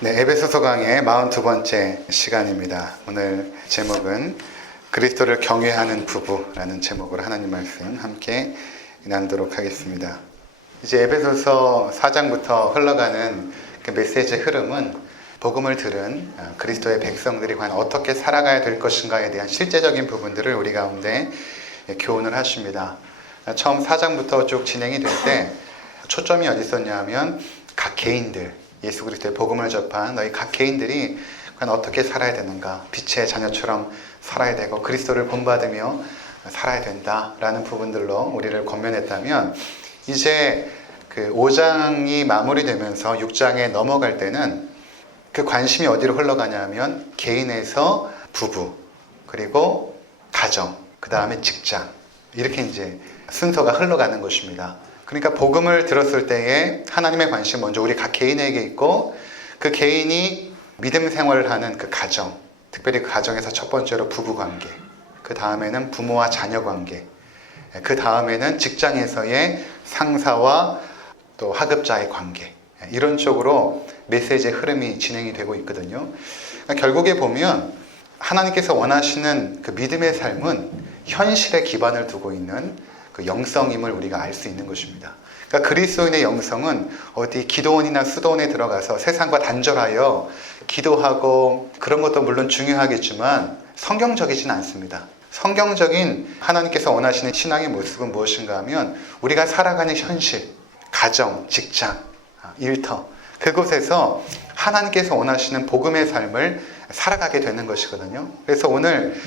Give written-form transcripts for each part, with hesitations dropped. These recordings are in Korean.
네, 에베소서 강의 42번째 시간입니다. 오늘 제목은 그리스도를 경외하는 부부라는 제목으로 하나님 말씀 함께 나누도록 하겠습니다. 이제 에베소서 4장부터 흘러가는 그 메시지의 흐름은 복음을 들은 그리스도의 백성들이 과연 어떻게 살아가야 될 것인가에 대한 실제적인 부분들을 우리 가운데 교훈을 하십니다. 처음 4장부터 쭉 진행이 될 때 초점이 어디 있었냐 하면 각 개인들, 예수 그리스도의 복음을 접한 너희 각 개인들이 과연 어떻게 살아야 되는가, 빛의 자녀처럼 살아야 되고 그리스도를 본받으며 살아야 된다라는 부분들로 우리를 권면했다면, 이제 그 5장이 마무리되면서 6장에 넘어갈 때는 그 관심이 어디로 흘러가냐 하면 개인에서 부부, 그리고 가정, 그 다음에 직장, 이렇게 이제 순서가 흘러가는 것입니다. 그러니까 복음을 들었을 때에 하나님의 관심 먼저 우리 각 개인에게 있고, 그 개인이 믿음 생활을 하는 그 가정, 특별히 그 가정에서 첫 번째로 부부 관계, 그 다음에는 부모와 자녀 관계, 그 다음에는 직장에서의 상사와 또 하급자의 관계, 이런 쪽으로 메시지의 흐름이 진행이 되고 있거든요. 그러니까 결국에 보면 하나님께서 원하시는 그 믿음의 삶은 현실에 기반을 두고 있는 그 영성임을 우리가 알 수 있는 것입니다. 그러니까 그리스도인의 영성은 어디 기도원이나 수도원에 들어가서 세상과 단절하여 기도하고 그런 것도 물론 중요하겠지만 성경적이진 않습니다. 성경적인 하나님께서 원하시는 신앙의 모습은 무엇인가 하면 우리가 살아가는 현실, 가정, 직장, 일터, 그곳에서 하나님께서 원하시는 복음의 삶을 살아가게 되는 것이거든요. 그래서 오늘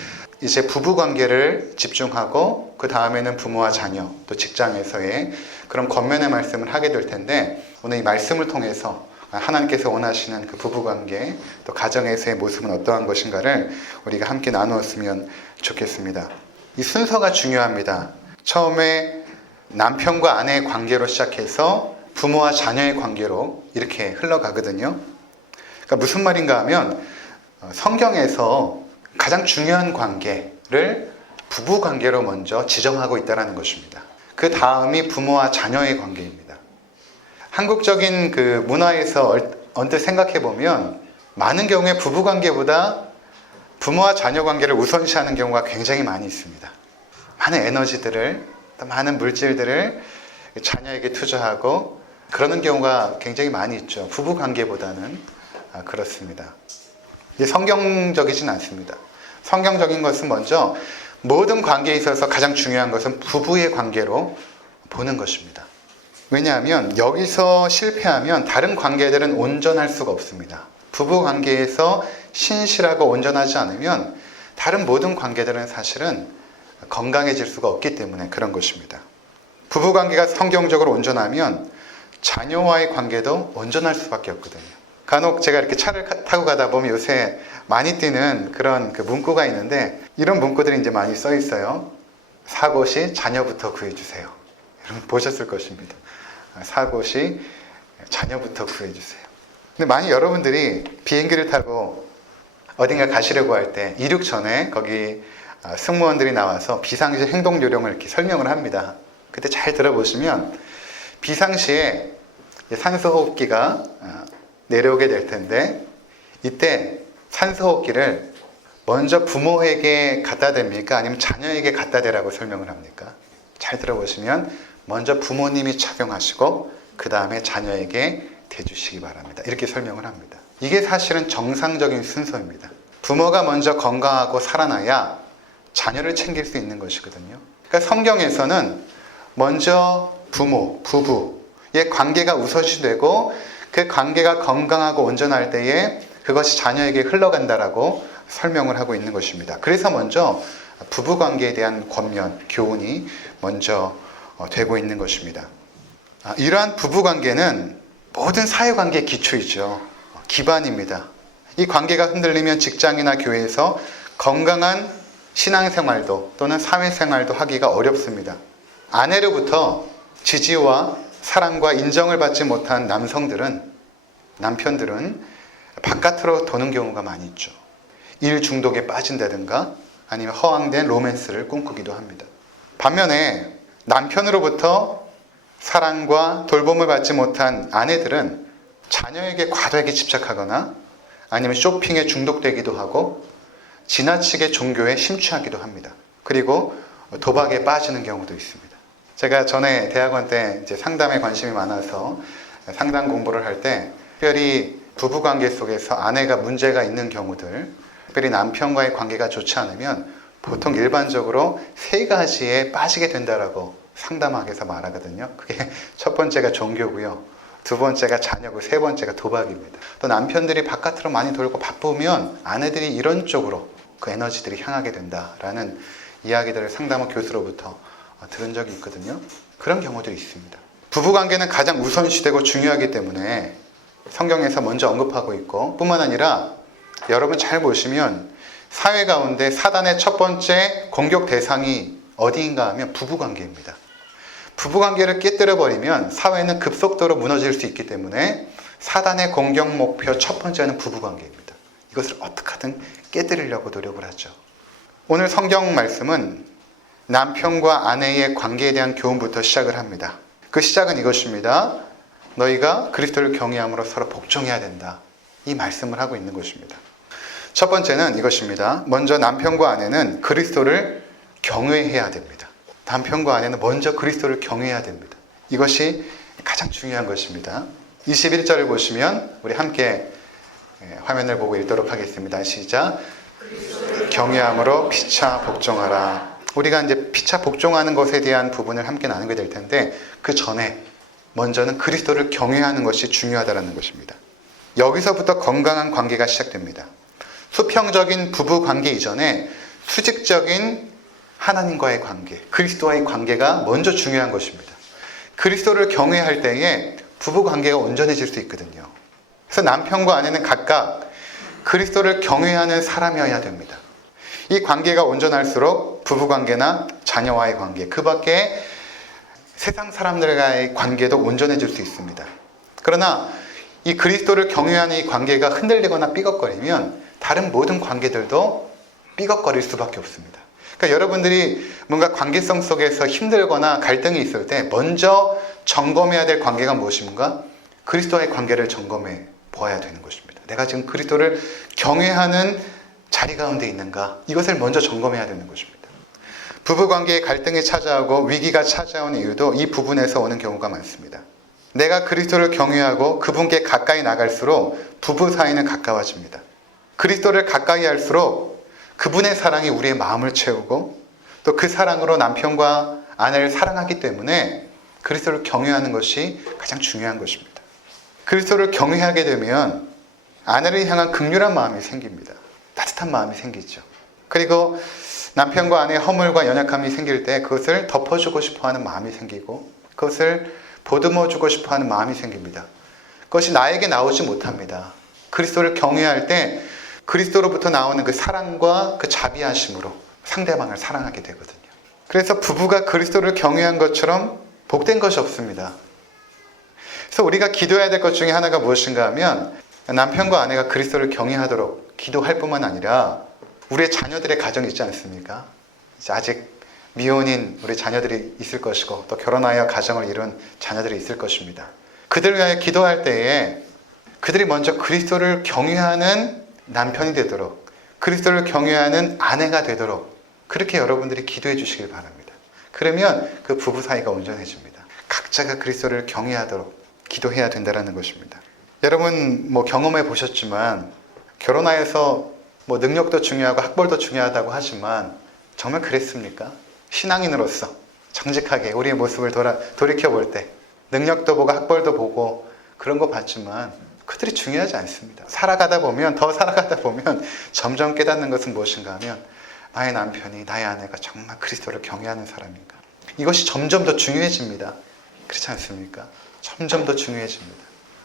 이제 부부관계를 집중하고 그 다음에는 부모와 자녀, 또 직장에서의 그런 권면의 말씀을 하게 될 텐데, 오늘 이 말씀을 통해서 하나님께서 원하시는 그 부부관계, 또 가정에서의 모습은 어떠한 것인가를 우리가 함께 나누었으면 좋겠습니다. 이 순서가 중요합니다. 처음에 남편과 아내의 관계로 시작해서 부모와 자녀의 관계로 이렇게 흘러가거든요. 그러니까 무슨 말인가 하면 성경에서 가장 중요한 관계를 부부 관계로 먼저 지정하고 있다는 것입니다. 그 다음이 부모와 자녀의 관계입니다. 한국적인 그 문화에서 언뜻 생각해 보면 많은 경우에 부부 관계보다 부모와 자녀 관계를 우선시하는 경우가 굉장히 많이 있습니다. 많은 에너지들을, 또 많은 물질들을 자녀에게 투자하고 그러는 경우가 굉장히 많이 있죠. 부부 관계보다는 그렇습니다. 성경적이진 않습니다. 성경적인 것은 먼저 모든 관계에 있어서 가장 중요한 것은 부부의 관계로 보는 것입니다. 왜냐하면 여기서 실패하면 다른 관계들은 온전할 수가 없습니다. 부부 관계에서 신실하고 온전하지 않으면 다른 모든 관계들은 사실은 건강해질 수가 없기 때문에 그런 것입니다. 부부 관계가 성경적으로 온전하면 자녀와의 관계도 온전할 수밖에 없거든요. 간혹 제가 이렇게 차를 타고 가다 보면 요새 많이 뜨는 그런 그 문구가 있는데, 이런 문구들이 이제 많이 써 있어요. 사고 시 자녀부터 구해주세요. 여러분 보셨을 것입니다. 사고 시 자녀부터 구해주세요. 근데 만약 여러분들이 비행기를 타고 어딘가 가시려고 할 때 이륙 전에 거기 승무원들이 나와서 비상시 행동 요령을 이렇게 설명을 합니다. 그때 잘 들어보시면 비상시에 산소호흡기가 내려오게 될 텐데, 이때 산소호흡기를 먼저 부모에게 갖다 댑니까? 아니면 자녀에게 갖다 대라고 설명을 합니까? 잘 들어보시면 먼저 부모님이 착용하시고 그 다음에 자녀에게 대주시기 바랍니다. 이렇게 설명을 합니다. 이게 사실은 정상적인 순서입니다. 부모가 먼저 건강하고 살아나야 자녀를 챙길 수 있는 것이거든요. 그러니까 성경에서는 먼저 부모, 부부의 관계가 우선시되고 그 관계가 건강하고 온전할 때에 그것이 자녀에게 흘러간다라고 설명을 하고 있는 것입니다. 그래서 먼저 부부관계에 대한 권면, 교훈이 먼저 되고 있는 것입니다. 이러한 부부관계는 모든 사회관계의 기초이죠. 기반입니다. 이 관계가 흔들리면 직장이나 교회에서 건강한 신앙생활도 또는 사회생활도 하기가 어렵습니다. 아내로부터 지지와 사랑과 인정을 받지 못한 남편들은 바깥으로 도는 경우가 많이 있죠. 일 중독에 빠진다든가 아니면 허황된 로맨스를 꿈꾸기도 합니다. 반면에 남편으로부터 사랑과 돌봄을 받지 못한 아내들은 자녀에게 과도하게 집착하거나 아니면 쇼핑에 중독되기도 하고 지나치게 종교에 심취하기도 합니다. 그리고 도박에 빠지는 경우도 있습니다. 제가 전에 대학원 때 이제 상담에 관심이 많아서 상담 공부를 할 때 특별히 부부관계 속에서 아내가 문제가 있는 경우들, 특별히 남편과의 관계가 좋지 않으면 보통 일반적으로 세 가지에 빠지게 된다라고 상담학에서 말하거든요. 그게 첫 번째가 종교고요, 두 번째가 자녀고, 세 번째가 도박입니다. 또 남편들이 바깥으로 많이 돌고 바쁘면 아내들이 이런 쪽으로 그 에너지들이 향하게 된다라는 이야기들을 상담학 교수로부터 들은 적이 있거든요. 그런 경우들이 있습니다. 부부관계는 가장 우선시되고 중요하기 때문에 성경에서 먼저 언급하고 있고, 뿐만 아니라 여러분 잘 보시면 사회 가운데 사단의 첫 번째 공격 대상이 어디인가 하면 부부관계입니다. 부부관계를 깨뜨려 버리면 사회는 급속도로 무너질 수 있기 때문에 사단의 공격 목표 첫 번째는 부부관계입니다. 이것을 어떻게 하든 깨뜨리려고 노력을 하죠. 오늘 성경 말씀은 남편과 아내의 관계에 대한 교훈부터 시작을 합니다. 그 시작은 이것입니다. 너희가 그리스도를 경외함으로 서로 복종해야 된다. 이 말씀을 하고 있는 것입니다. 첫 번째는 이것입니다. 먼저 남편과 아내는 그리스도를 경외해야 됩니다. 남편과 아내는 먼저 그리스도를 경외해야 됩니다. 이것이 가장 중요한 것입니다. 21절을 보시면 우리 함께 화면을 보고 읽도록 하겠습니다. 시작. 경외함으로 피차 복종하라. 우리가 이제 피차 복종하는 것에 대한 부분을 함께 나누게 될 텐데, 그 전에 먼저는 그리스도를 경외하는 것이 중요하다는 것입니다. 여기서부터 건강한 관계가 시작됩니다. 수평적인 부부 관계 이전에 수직적인 하나님과의 관계, 그리스도와의 관계가 먼저 중요한 것입니다. 그리스도를 경외할 때에 부부 관계가 온전해질 수 있거든요. 그래서 남편과 아내는 각각 그리스도를 경외하는 사람이어야 됩니다. 이 관계가 온전할수록 부부 관계나 자녀와의 관계, 그 밖에 세상 사람들과의 관계도 온전해질 수 있습니다. 그러나 이 그리스도를 경외하는 이 관계가 흔들리거나 삐걱거리면 다른 모든 관계들도 삐걱거릴 수밖에 없습니다. 그러니까 여러분들이 뭔가 관계성 속에서 힘들거나 갈등이 있을 때 먼저 점검해야 될 관계가 무엇인가? 그리스도와의 관계를 점검해 보아야 되는 것입니다. 내가 지금 그리스도를 경외하는 자리 가운데 있는가? 이것을 먼저 점검해야 되는 것입니다. 부부관계에 갈등이 찾아오고 위기가 찾아오는 이유도 이 부분에서 오는 경우가 많습니다. 내가 그리스도를 경외하고 그분께 가까이 나갈수록 부부 사이는 가까워집니다. 그리스도를 가까이 할수록 그분의 사랑이 우리의 마음을 채우고 또 그 사랑으로 남편과 아내를 사랑하기 때문에 그리스도를 경외하는 것이 가장 중요한 것입니다. 그리스도를 경외하게 되면 아내를 향한 긍휼한 마음이 생깁니다. 따뜻한 마음이 생기죠. 그리고 남편과 아내의 허물과 연약함이 생길 때 그것을 덮어주고 싶어하는 마음이 생기고 그것을 보듬어주고 싶어하는 마음이 생깁니다. 그것이 나에게 나오지 못합니다. 그리스도를 경외할 때 그리스도로부터 나오는 그 사랑과 그 자비하심으로 상대방을 사랑하게 되거든요. 그래서 부부가 그리스도를 경외한 것처럼 복된 것이 없습니다. 그래서 우리가 기도해야 될 것 중에 하나가 무엇인가 하면 남편과 아내가 그리스도를 경외하도록 기도할 뿐만 아니라 우리의 자녀들의 가정이 있지 않습니까? 이제 아직 미혼인 우리 자녀들이 있을 것이고 또 결혼하여 가정을 이룬 자녀들이 있을 것입니다. 그들을 위하여 기도할 때에 그들이 먼저 그리스도를 경외하는 남편이 되도록, 그리스도를 경외하는 아내가 되도록 그렇게 여러분들이 기도해 주시길 바랍니다. 그러면 그 부부 사이가 온전해집니다. 각자가 그리스도를 경외하도록 기도해야 된다는 것입니다. 여러분 경험해 보셨지만 결혼하여서 능력도 중요하고 학벌도 중요하다고 하지만 정말 그랬습니까? 신앙인으로서 정직하게 우리의 모습을 돌이켜 볼 때 능력도 보고 학벌도 보고 그런 거 봤지만 그들이 중요하지 않습니다. 살아가다 보면 점점 깨닫는 것은 무엇인가 하면 나의 남편이, 나의 아내가 정말 그리스도를 경외하는 사람인가. 이것이 점점 더 중요해집니다. 그렇지 않습니까? 점점 더 중요해집니다.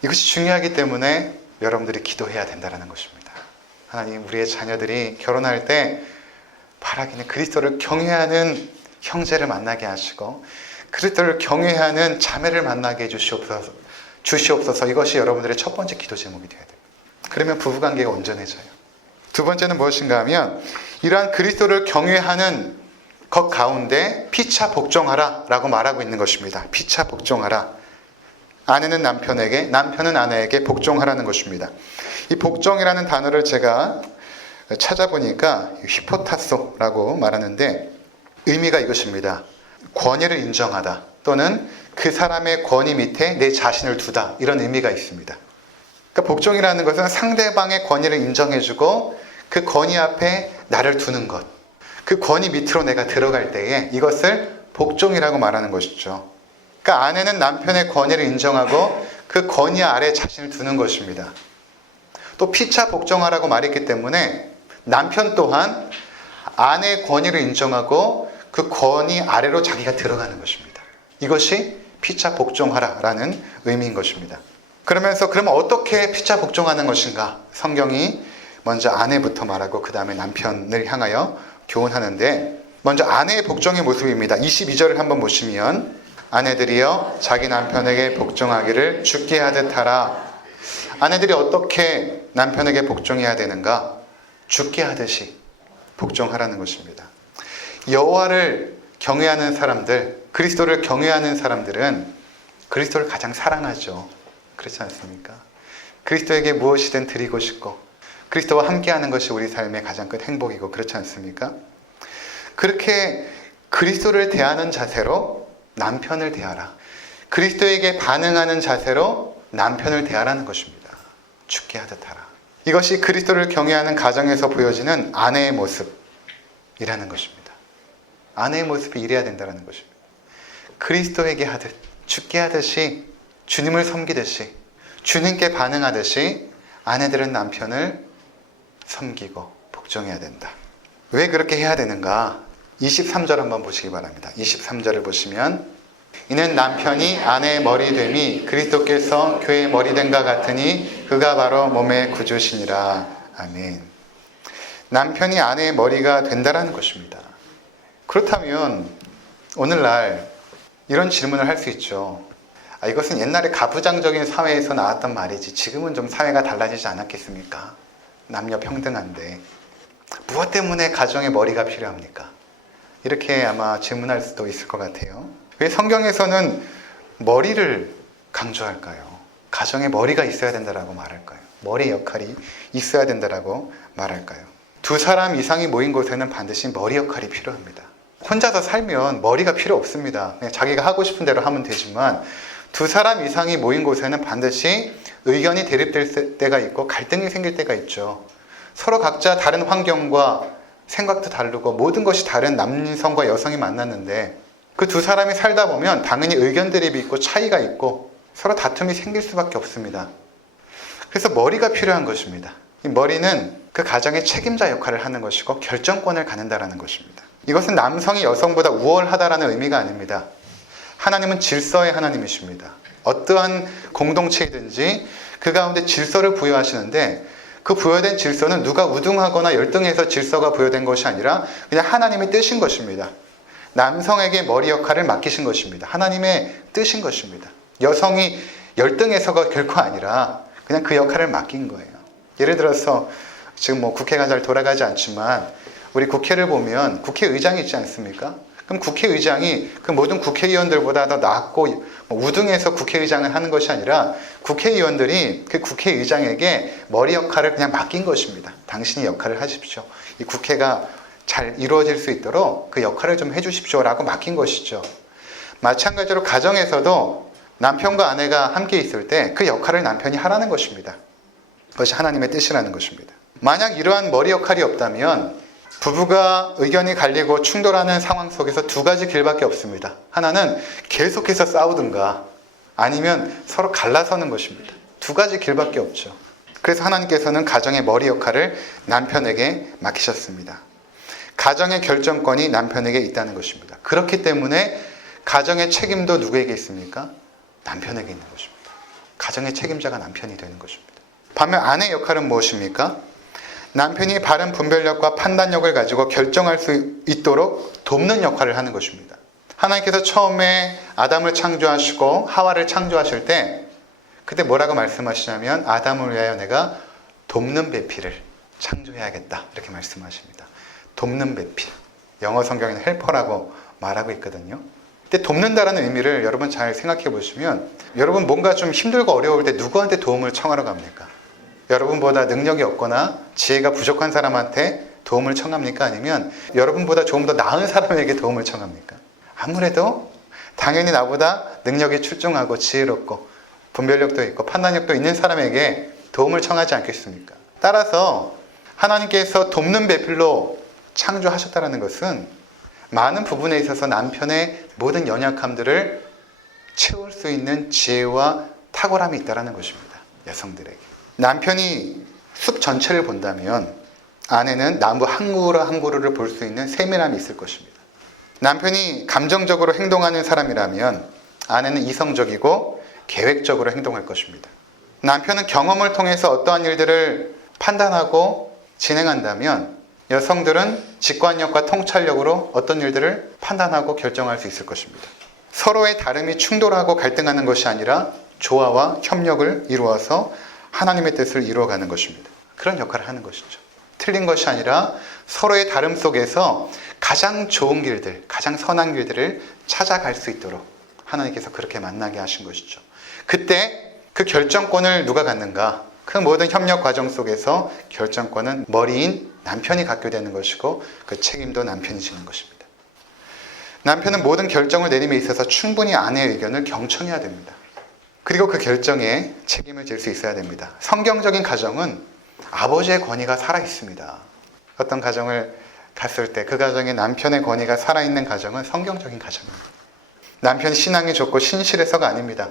이것이 중요하기 때문에 여러분들이 기도해야 된다는 것입니다. 하나님, 우리의 자녀들이 결혼할 때 바라기는 그리스도를 경외하는 형제를 만나게 하시고 그리스도를 경외하는 자매를 만나게 주시옵소서. 이것이 여러분들의 첫 번째 기도 제목이 되어야 됩니다. 그러면 부부관계가 온전해져요. 두 번째는 무엇인가 하면 이러한 그리스도를 경외하는 것 가운데 피차 복종하라 라고 말하고 있는 것입니다. 피차 복종하라. 아내는 남편에게, 남편은 아내에게 복종하라는 것입니다. 이 복종이라는 단어를 제가 찾아보니까 히포타소라고 말하는데 의미가 이것입니다. 권위를 인정하다 또는 그 사람의 권위 밑에 내 자신을 두다, 이런 의미가 있습니다. 그러니까 복종이라는 것은 상대방의 권위를 인정해주고 그 권위 앞에 나를 두는 것, 그 권위 밑으로 내가 들어갈 때에 이것을 복종이라고 말하는 것이죠. 그러니까 아내는 남편의 권위를 인정하고 그 권위 아래 자신을 두는 것입니다. 또 피차 복종하라고 말했기 때문에 남편 또한 아내의 권위를 인정하고 그 권위 아래로 자기가 들어가는 것입니다. 이것이 피차 복종하라라는 의미인 것입니다. 그러면 어떻게 피차 복종하는 것인가? 성경이 먼저 아내부터 말하고 그 다음에 남편을 향하여 교훈하는데, 먼저 아내의 복종의 모습입니다. 22절을 한번 보시면 아내들이여 자기 남편에게 복종하기를 주께 하듯 하라. 아내들이 어떻게 남편에게 복종해야 되는가? 주께 하듯이 복종하라는 것입니다. 여호와를 경외하는 사람들, 그리스도를 경외하는 사람들은 그리스도를 가장 사랑하죠. 그렇지 않습니까? 그리스도에게 무엇이든 드리고 싶고 그리스도와 함께하는 것이 우리 삶의 가장 큰 행복이고, 그렇지 않습니까? 그렇게 그리스도를 대하는 자세로 남편을 대하라. 그리스도에게 반응하는 자세로 남편을 대하라는 것입니다. 주께 하듯 하라. 이것이 그리스도를 경외하는 가정에서 보여지는 아내의 모습이라는 것입니다. 아내의 모습이 이래야 된다는 것입니다. 그리스도에게 하듯, 주께 하듯이, 주님을 섬기듯이, 주님께 반응하듯이 아내들은 남편을 섬기고 복종해야 된다. 왜 그렇게 해야 되는가? 23절 한번 보시기 바랍니다. 23절을 보시면 이는 남편이 아내의 머리 됨이 그리스도께서 교회의 머리 됨과 같으니 그가 바로 몸의 구주시니라. 아멘. 남편이 아내의 머리가 된다라는 것입니다. 그렇다면 오늘날 이런 질문을 할 수 있죠. 이것은 옛날에 가부장적인 사회에서 나왔던 말이지 지금은 좀 사회가 달라지지 않았겠습니까? 남녀 평등한데 무엇 때문에 가정의 머리가 필요합니까? 이렇게 아마 질문할 수도 있을 것 같아요. 왜 성경에서는 머리를 강조할까요? 가정에 머리가 있어야 된다라고 말할까요? 머리의 역할이 있어야 된다라고 말할까요? 두 사람 이상이 모인 곳에는 반드시 머리 역할이 필요합니다. 혼자서 살면 머리가 필요 없습니다. 그냥 자기가 하고 싶은 대로 하면 되지만 두 사람 이상이 모인 곳에는 반드시 의견이 대립될 때가 있고 갈등이 생길 때가 있죠. 서로 각자 다른 환경과 생각도 다르고 모든 것이 다른 남성과 여성이 만났는데 그 두 사람이 살다 보면 당연히 의견 대립이 있고 차이가 있고 서로 다툼이 생길 수밖에 없습니다. 그래서 머리가 필요한 것입니다. 이 머리는 그 가정의 책임자 역할을 하는 것이고 결정권을 갖는다라는 것입니다. 이것은 남성이 여성보다 우월하다라는 의미가 아닙니다. 하나님은 질서의 하나님이십니다. 어떠한 공동체이든지 그 가운데 질서를 부여하시는데 그 부여된 질서는 누가 우등하거나 열등해서 질서가 부여된 것이 아니라 그냥 하나님의 뜻인 것입니다. 남성에게 머리 역할을 맡기신 것입니다. 하나님의 뜻인 것입니다. 여성이 열등해서가 결코 아니라 그냥 그 역할을 맡긴 거예요. 예를 들어서 지금 국회가 잘 돌아가지 않지만 우리 국회를 보면 국회의장이 있지 않습니까? 그럼 국회의장이 그 모든 국회의원들보다 더 낫고 우등해서 국회의장을 하는 것이 아니라 국회의원들이 그 국회의장에게 머리 역할을 그냥 맡긴 것입니다. 당신이 역할을 하십시오. 이 국회가 잘 이루어질 수 있도록 그 역할을 좀 해주십시오 라고 맡긴 것이죠. 마찬가지로 가정에서도 남편과 아내가 함께 있을 때 그 역할을 남편이 하라는 것입니다. 그것이 하나님의 뜻이라는 것입니다. 만약 이러한 머리 역할이 없다면 부부가 의견이 갈리고 충돌하는 상황 속에서 두 가지 길밖에 없습니다. 하나는 계속해서 싸우든가 아니면 서로 갈라서는 것입니다. 두 가지 길밖에 없죠. 그래서 하나님께서는 가정의 머리 역할을 남편에게 맡기셨습니다. 가정의 결정권이 남편에게 있다는 것입니다. 그렇기 때문에 가정의 책임도 누구에게 있습니까? 남편에게 있는 것입니다. 가정의 책임자가 남편이 되는 것입니다. 반면 아내의 역할은 무엇입니까? 남편이 바른 분별력과 판단력을 가지고 결정할 수 있도록 돕는 역할을 하는 것입니다. 하나님께서 처음에 아담을 창조하시고 하와를 창조하실 때 그때 뭐라고 말씀하시냐면 아담을 위하여 내가 돕는 배필을 창조해야겠다 이렇게 말씀하십니다. 돕는 배필. 영어 성경에는 헬퍼라고 말하고 있거든요. 근데 돕는다라는 의미를 여러분 잘 생각해 보시면, 여러분 뭔가 좀 힘들고 어려울 때 누구한테 도움을 청하러 갑니까? 여러분보다 능력이 없거나 지혜가 부족한 사람한테 도움을 청합니까? 아니면 여러분보다 조금 더 나은 사람에게 도움을 청합니까? 아무래도 당연히 나보다 능력이 출중하고 지혜롭고 분별력도 있고 판단력도 있는 사람에게 도움을 청하지 않겠습니까? 따라서 하나님께서 돕는 배필로 창조하셨다는 것은 많은 부분에 있어서 남편의 모든 연약함들을 채울 수 있는 지혜와 탁월함이 있다는 것입니다. 여성들에게. 남편이 숲 전체를 본다면 아내는 나무 한 그루 한 그루를 볼 수 있는 세밀함이 있을 것입니다. 남편이 감정적으로 행동하는 사람이라면 아내는 이성적이고 계획적으로 행동할 것입니다. 남편은 경험을 통해서 어떠한 일들을 판단하고 진행한다면 여성들은 직관력과 통찰력으로 어떤 일들을 판단하고 결정할 수 있을 것입니다. 서로의 다름이 충돌하고 갈등하는 것이 아니라 조화와 협력을 이루어서 하나님의 뜻을 이루어가는 것입니다. 그런 역할을 하는 것이죠. 틀린 것이 아니라 서로의 다름 속에서 가장 좋은 길들, 가장 선한 길들을 찾아갈 수 있도록 하나님께서 그렇게 만나게 하신 것이죠. 그때 그 결정권을 누가 갖는가? 그 모든 협력 과정 속에서 결정권은 머리인 남편이 갖게 되는 것이고 그 책임도 남편이 지는 것입니다. 남편은 모든 결정을 내림에 있어서 충분히 아내의 의견을 경청해야 됩니다. 그리고 그 결정에 책임을 질 수 있어야 됩니다. 성경적인 가정은 아버지의 권위가 살아있습니다. 어떤 가정을 갔을 때 그 가정에 남편의 권위가 살아있는 가정은 성경적인 가정입니다. 남편 신앙이 좋고 신실해서가 아닙니다.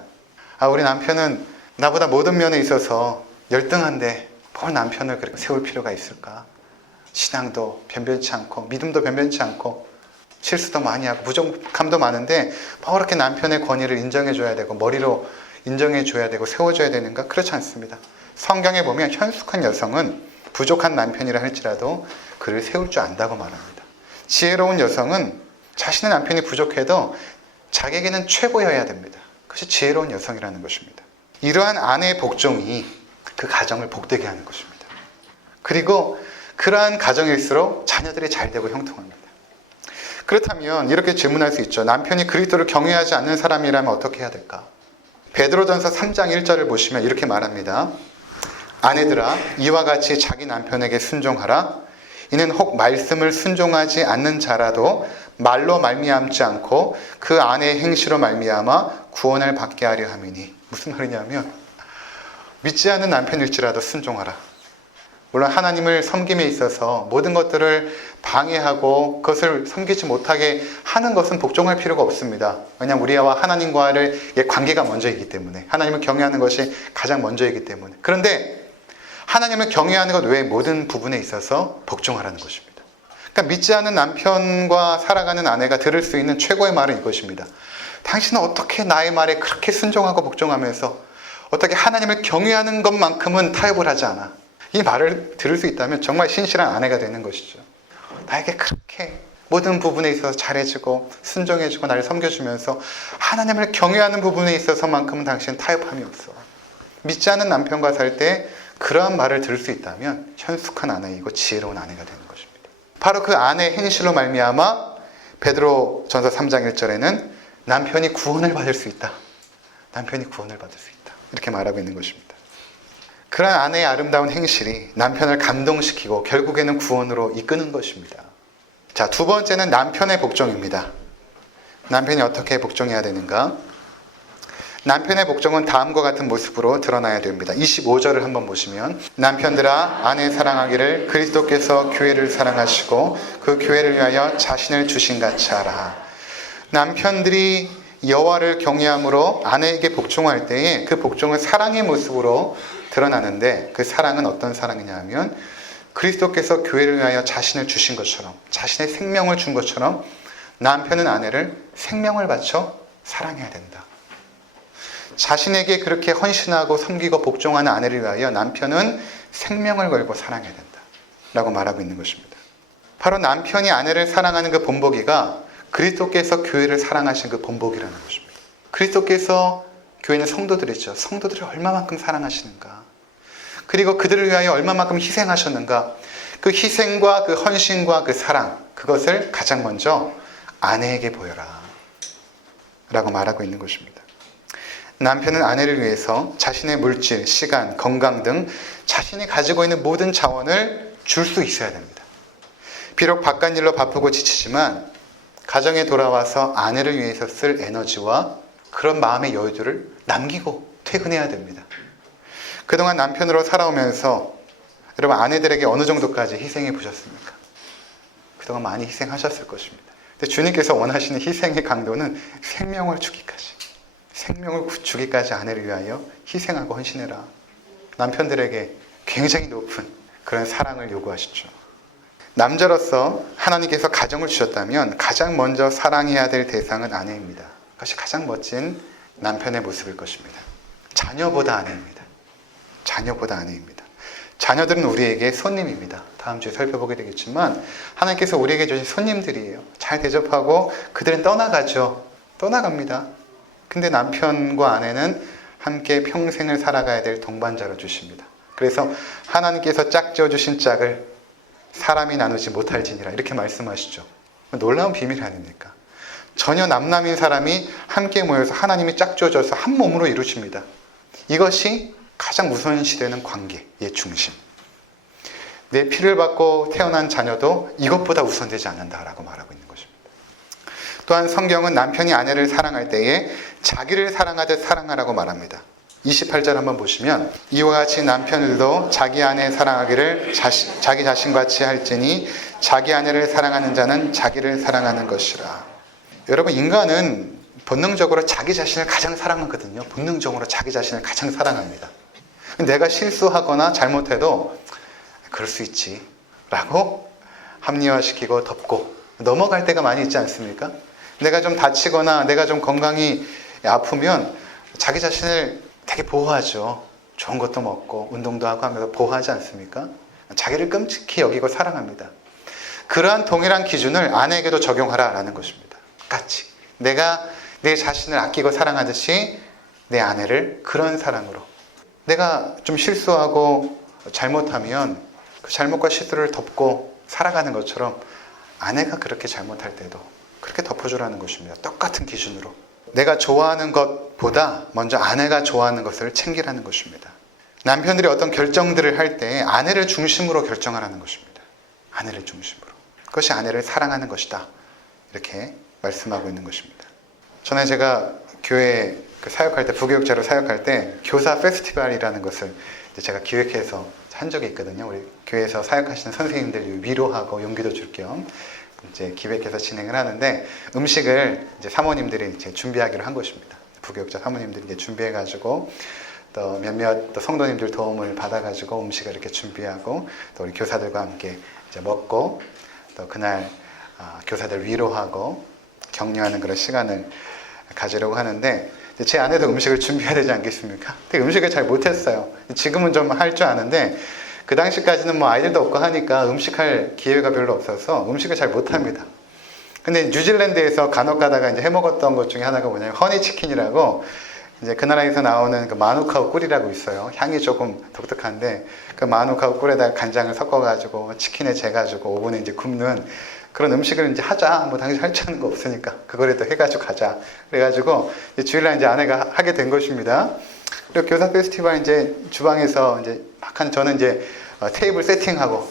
우리 남편은 나보다 모든 면에 있어서 열등한데 뭘 남편을 그렇게 세울 필요가 있을까? 신앙도 변변치 않고 믿음도 변변치 않고 실수도 많이 하고 부족함도 많은데 뭐 그렇게 남편의 권위를 인정해줘야 되고 머리로 인정해줘야 되고 세워줘야 되는가? 그렇지 않습니다. 성경에 보면 현숙한 여성은 부족한 남편이라 할지라도 그를 세울 줄 안다고 말합니다. 지혜로운 여성은 자신의 남편이 부족해도 자기에게는 최고여야 됩니다. 그것이 지혜로운 여성이라는 것입니다. 이러한 아내의 복종이 그 가정을 복되게 하는 것입니다. 그리고 그러한 가정일수록 자녀들이 잘 되고 형통합니다. 그렇다면 이렇게 질문할 수 있죠. 남편이 그리스도를 경외하지 않는 사람이라면 어떻게 해야 될까? 베드로전서 3장 1절을 보시면 이렇게 말합니다. 아내들아 이와 같이 자기 남편에게 순종하라. 이는 혹 말씀을 순종하지 않는 자라도 말로 말미암지 않고 그 아내의 행실로 말미암아 구원을 받게 하려 함이니. 무슨 말이냐면 믿지 않는 남편일지라도 순종하라. 물론 하나님을 섬김에 있어서 모든 것들을 방해하고 그것을 섬기지 못하게 하는 것은 복종할 필요가 없습니다. 왜냐하면 우리와 하나님과의 관계가 먼저이기 때문에, 하나님을 경외하는 것이 가장 먼저이기 때문에. 그런데 하나님을 경외하는 것 외에 모든 부분에 있어서 복종하라는 것입니다. 그러니까 믿지 않는 남편과 살아가는 아내가 들을 수 있는 최고의 말은 이것입니다. 당신은 어떻게 나의 말에 그렇게 순종하고 복종하면서 어떻게 하나님을 경외하는 것만큼은 타협을 하지 않아? 이 말을 들을 수 있다면 정말 신실한 아내가 되는 것이죠. 나에게 그렇게 모든 부분에 있어서 잘해주고 순종해주고 나를 섬겨주면서 하나님을 경외하는 부분에 있어서만큼은 당신은 타협함이 없어. 믿지 않는 남편과 살 때 그러한 말을 들을 수 있다면 현숙한 아내이고 지혜로운 아내가 되는 것입니다. 바로 그 아내의 행실로 말미암아 베드로전서 3장 1절에는 남편이 구원을 받을 수 있다. 남편이 구원을 받을 수 있다. 이렇게 말하고 있는 것입니다. 그러한 아내의 아름다운 행실이 남편을 감동시키고 결국에는 구원으로 이끄는 것입니다. 자, 두 번째는 남편의 복종입니다. 남편이 어떻게 복종해야 되는가? 남편의 복종은 다음과 같은 모습으로 드러나야 됩니다. 25절을 한번 보시면 남편들아 아내 사랑하기를 그리스도께서 교회를 사랑하시고 그 교회를 위하여 자신을 주신 같이 하라. 남편들이 여호와를 경외함으로 아내에게 복종할 때에 그 복종은 사랑의 모습으로 드러나는데 그 사랑은 어떤 사랑이냐 하면 그리스도께서 교회를 위하여 자신을 주신 것처럼, 자신의 생명을 준 것처럼 남편은 아내를 생명을 바쳐 사랑해야 된다. 자신에게 그렇게 헌신하고 섬기고 복종하는 아내를 위하여 남편은 생명을 걸고 사랑해야 된다 라고 말하고 있는 것입니다. 바로 남편이 아내를 사랑하는 그 본보기가 그리스도께서 교회를 사랑하신 그 본보기라는 것입니다. 그리스도께서 교회는 성도들이죠. 성도들을 얼마만큼 사랑하시는가, 그리고 그들을 위하여 얼마만큼 희생하셨는가, 그 희생과 그 헌신과 그 사랑, 그것을 가장 먼저 아내에게 보여라. 라고 말하고 있는 것입니다. 남편은 아내를 위해서 자신의 물질, 시간, 건강 등 자신이 가지고 있는 모든 자원을 줄 수 있어야 됩니다. 비록 바깥일로 바쁘고 지치지만 가정에 돌아와서 아내를 위해서 쓸 에너지와 그런 마음의 여유들을 남기고 퇴근해야 됩니다. 그동안 남편으로 살아오면서 여러분 아내들에게 어느 정도까지 희생해 보셨습니까? 그동안 많이 희생하셨을 것입니다. 근데 주님께서 원하시는 희생의 강도는 생명을 주기까지 아내를 위하여 희생하고 헌신해라. 남편들에게 굉장히 높은 그런 사랑을 요구하시죠. 남자로서 하나님께서 가정을 주셨다면 가장 먼저 사랑해야 될 대상은 아내입니다. 그것이 가장 멋진 남편의 모습일 것입니다. 자녀보다 아내입니다. 자녀들은 우리에게 손님입니다. 다음 주에 살펴보게 되겠지만 하나님께서 우리에게 주신 손님들이에요. 잘 대접하고 그들은 떠나갑니다. 근데 남편과 아내는 함께 평생을 살아가야 될 동반자로 주십니다. 그래서 하나님께서 짝지어 주신 짝을 사람이 나누지 못할지니라 이렇게 말씀하시죠. 놀라운 비밀 아닙니까? 전혀 남남인 사람이 함께 모여서 하나님이 짝지어져서 한 몸으로 이루십니다. 이것이 가장 우선시되는 관계의 중심. 내 피를 받고 태어난 자녀도 이것보다 우선되지 않는다라고 말하고 있는 것입니다. 또한 성경은 남편이 아내를 사랑할 때에 자기를 사랑하듯 사랑하라고 말합니다. 28절 한번 보시면 이와 같이 남편들도 자기 아내 사랑하기를 자기 자신같이 할지니 자기 아내를 사랑하는 자는 자기를 사랑하는 것이라. 여러분 인간은 본능적으로 자기 자신을 가장 사랑하거든요. 본능적으로 자기 자신을 가장 사랑합니다. 내가 실수하거나 잘못해도 그럴 수 있지 라고 합리화시키고 덮고 넘어갈 때가 많이 있지 않습니까? 내가 좀 다치거나 내가 좀 건강이 아프면 자기 자신을 되게 보호하죠. 좋은 것도 먹고 운동도 하고 하면서 보호하지 않습니까? 자기를 끔찍히 여기고 사랑합니다. 그러한 동일한 기준을 아내에게도 적용하라라는 것입니다. 같이 내가 내 자신을 아끼고 사랑하듯이 내 아내를 그런 사랑으로, 내가 좀 실수하고 잘못하면 그 잘못과 실수를 덮고 살아가는 것처럼 아내가 그렇게 잘못할 때도 그렇게 덮어주라는 것입니다. 똑같은 기준으로 내가 좋아하는 것보다 먼저 아내가 좋아하는 것을 챙기라는 것입니다. 남편들이 어떤 결정들을 할 때 아내를 중심으로 결정하라는 것입니다. 아내를 중심으로. 그것이 아내를 사랑하는 것이다. 이렇게 말씀하고 있는 것입니다. 전에 제가 교회에 사역할 때, 부교육자로 사역할 때 교사 페스티벌이라는 것을 제가 기획해서 한 적이 있거든요. 우리 교회에서 사역하시는 선생님들 위로하고 용기도 줄 겸 이제 기획해서 진행을 하는데 음식을 이제 사모님들이 이제 준비하기로 한 것입니다. 부교육자 사모님들이 이제 준비해가지고 또 몇몇 또 성도님들 도움을 받아가지고 음식을 이렇게 준비하고 또 우리 교사들과 함께 이제 먹고 또 그날 교사들 위로하고 격려하는 그런 시간을 가지려고 하는데 제 아내도 음식을 준비해야 되지 않겠습니까? 되게 음식을 잘 못했어요. 지금은 좀 할 줄 아는데 그 당시까지는 뭐 아이들도 없고 하니까 음식할 기회가 별로 없어서 음식을 잘 못합니다. 근데 뉴질랜드에서 간혹 가다가 이제 해먹었던 것 중에 하나가 뭐냐면 허니치킨이라고 이제 그 나라에서 나오는 그 마누카우 꿀이라고 있어요. 향이 조금 독특한데 그 마누카우 꿀에다가 간장을 섞어가지고 치킨에 재가지고 오븐에 이제 굽는 그런 음식을 이제 하자. 뭐 당시 할 줄 아는 거 없으니까 그거라도 해가지고 가자. 그래가지고 이제 주일날 이제 아내가 하게 된 것입니다. 그리고 교사 페스티벌 이제 주방에서 이제 막 저는 이제 테이블 세팅하고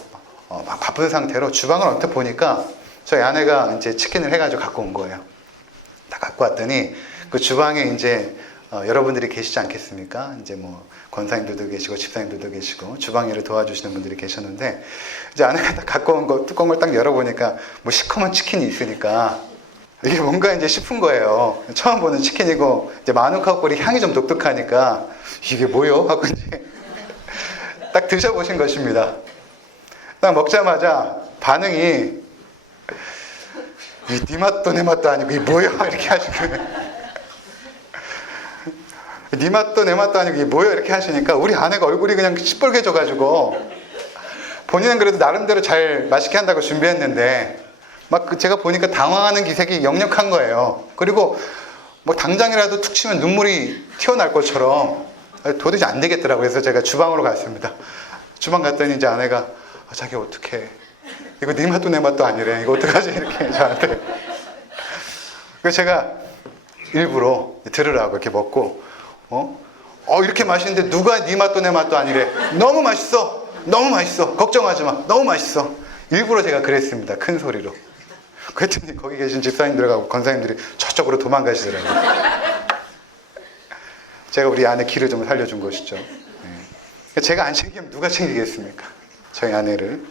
막 바쁜 상태로 주방을 언뜻 보니까 저희 아내가 이제 치킨을 해가지고 갖고 온 거예요. 다 갖고 왔더니 그 주방에 이제 여러분들이 계시지 않겠습니까? 이제 뭐 권사님들도 계시고 집사님들도 계시고 주방 일을 도와주시는 분들이 계셨는데 이제 아내가 딱 갖고 온 거 뚜껑을 딱 열어보니까 뭐 시커먼 치킨이 있으니까 이게 뭔가 이제 싶은 거예요. 처음 보는 치킨이고 이제 마누카우 꿀이 향이 좀 독특하니까 이게 뭐요? 하고 이제 딱 드셔보신 것입니다. 딱 먹자마자 반응이 네 맛도 내 맛도 아니고 이게 뭐요? 이렇게 하시거든요. 네 맛도 내 맛도 아니고 이게 뭐예요? 이렇게 하시니까 우리 아내가 얼굴이 그냥 시뻘개져가지고 본인은 그래도 나름대로 잘 맛있게 한다고 준비했는데 막 제가 보니까 당황하는 기색이 역력한 거예요. 그리고 뭐 당장이라도 툭 치면 눈물이 튀어나올 것처럼 도대체 안 되겠더라고요. 그래서 제가 주방으로 갔습니다. 주방 갔더니 이제 아내가 자기 어떡해. 이거 네 맛도 내 맛도 아니래. 이거 어떡하지? 이렇게 저한테. 그래서 제가 일부러 들으라고 이렇게 먹고 이렇게 맛있는데 누가 네 맛도 내 맛도 아니래. 너무 맛있어. 너무 맛있어. 걱정하지 마. 너무 맛있어. 일부러 제가 그랬습니다. 큰 소리로. 그랬더니 거기 계신 집사님들하고 권사님들이 저쪽으로 도망가시더라고요. 제가 우리 아내 길을 좀 살려준 것이죠. 제가 안 챙기면 누가 챙기겠습니까? 저희 아내를.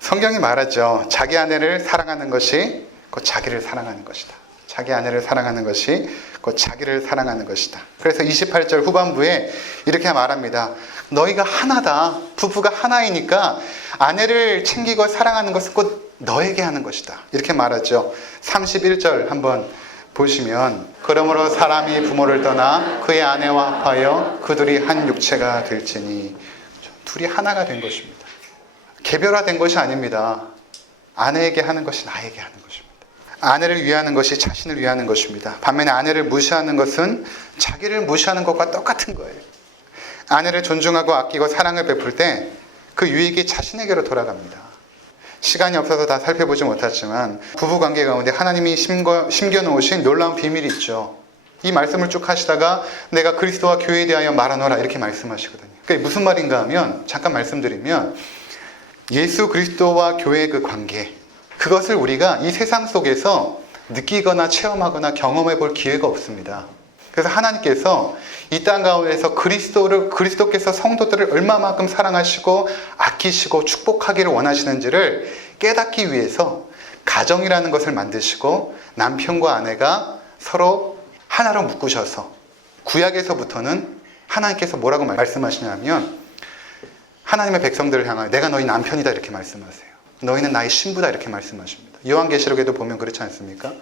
성경이 말하죠. 자기 아내를 사랑하는 것이 곧 자기를 사랑하는 것이다. 자기 아내를 사랑하는 것이 곧 자기를 사랑하는 것이다. 그래서 28절 후반부에 이렇게 말합니다. 너희가 하나다. 부부가 하나이니까 아내를 챙기고 사랑하는 것은 곧 너에게 하는 것이다. 이렇게 말하죠. 31절 한번 보시면 그러므로 사람이 부모를 떠나 그의 아내와 합하여 그들이 한 육체가 될지니 둘이 하나가 된 것입니다. 개별화된 것이 아닙니다. 아내에게 하는 것이 나에게 하는 것입니다. 아내를 위하는 것이 자신을 위하는 것입니다. 반면에 아내를 무시하는 것은 자기를 무시하는 것과 똑같은 거예요. 아내를 존중하고 아끼고 사랑을 베풀 때 그 유익이 자신에게로 돌아갑니다. 시간이 없어서 다 살펴보지 못했지만 부부관계 가운데 하나님이 심겨놓으신 놀라운 비밀이 있죠. 이 말씀을 쭉 하시다가 내가 그리스도와 교회에 대하여 말하노라 이렇게 말씀하시거든요. 그게 무슨 말인가 하면 잠깐 말씀드리면 예수 그리스도와 교회의 그 관계, 그것을 우리가 이 세상 속에서 느끼거나 체험하거나 경험해 볼 기회가 없습니다. 그래서 하나님께서 이 땅 가운데서 그리스도께서 성도들을 얼마만큼 사랑하시고 아끼시고 축복하기를 원하시는지를 깨닫기 위해서 가정이라는 것을 만드시고 남편과 아내가 서로 하나로 묶으셔서 구약에서부터는 하나님께서 뭐라고 말씀하시냐면 하나님의 백성들을 향하여 내가 너희 남편이다 이렇게 말씀하세요. 너희는 나의 신부다 이렇게 말씀하십니다. 요한계시록에도 보면 그렇지 않습니까?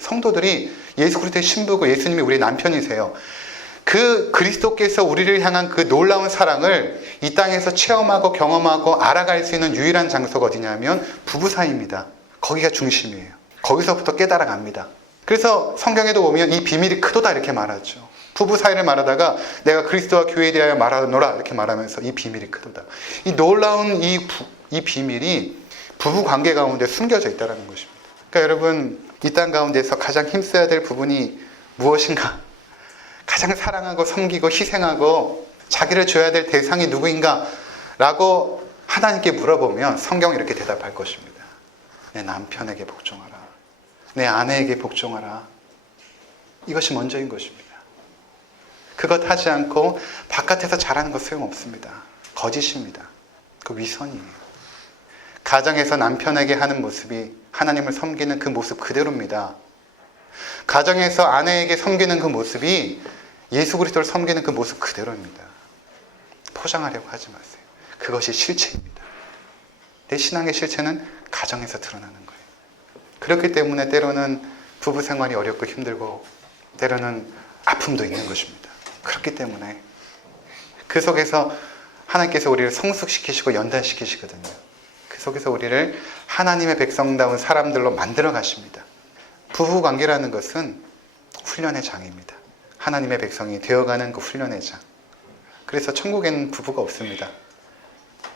성도들이 예수 그리스도의 신부고 예수님이 우리의 남편이세요. 그 그리스도께서 우리를 향한 그 놀라운 사랑을 이 땅에서 체험하고 경험하고 알아갈 수 있는 유일한 장소가 어디냐면 부부 사이입니다. 거기가 중심이에요. 거기서부터 깨달아갑니다. 그래서 성경에도 보면 이 비밀이 크도다 이렇게 말하죠. 부부 사이를 말하다가 내가 그리스도와 교회에 대하여 말하노라 이렇게 말하면서 이 비밀이 크도다. 이 놀라운 이 비밀이 부부 관계 가운데 숨겨져 있다는 것입니다. 그러니까 여러분 이 땅 가운데서 가장 힘써야 될 부분이 무엇인가? 가장 사랑하고 섬기고 희생하고 자기를 줘야 될 대상이 누구인가? 라고 하나님께 물어보면 성경이 이렇게 대답할 것입니다. 내 남편에게 복종하라. 내 아내에게 복종하라. 이것이 먼저인 것입니다. 그것 하지 않고 바깥에서 잘하는 것 소용없습니다. 거짓입니다. 그 위선이에요. 가정에서 남편에게 하는 모습이 하나님을 섬기는 그 모습 그대로입니다. 가정에서 아내에게 섬기는 그 모습이 예수 그리스도를 섬기는 그 모습 그대로입니다. 포장하려고 하지 마세요. 그것이 실체입니다. 내 신앙의 실체는 가정에서 드러나는 거예요. 그렇기 때문에 때로는 부부 생활이 어렵고 힘들고 때로는 아픔도 있는 것입니다. 그렇기 때문에 그 속에서 하나님께서 우리를 성숙시키시고 연단시키시거든요. 그 속에서 우리를 하나님의 백성다운 사람들로 만들어 가십니다. 부부관계라는 것은 훈련의 장입니다. 하나님의 백성이 되어가는 그 훈련의 장. 그래서 천국에는 부부가 없습니다.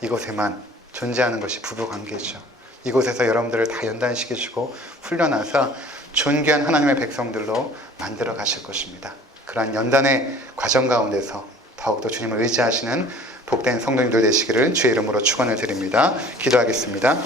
이곳에만 존재하는 것이 부부관계죠. 이곳에서 여러분들을 다 연단시키시고 훈련하사 존귀한 하나님의 백성들로 만들어 가실 것입니다. 그러한 연단의 과정 가운데서 더욱더 주님을 의지하시는 복된 성도님들 되시기를 주의 이름으로 축원을 드립니다. 기도하겠습니다.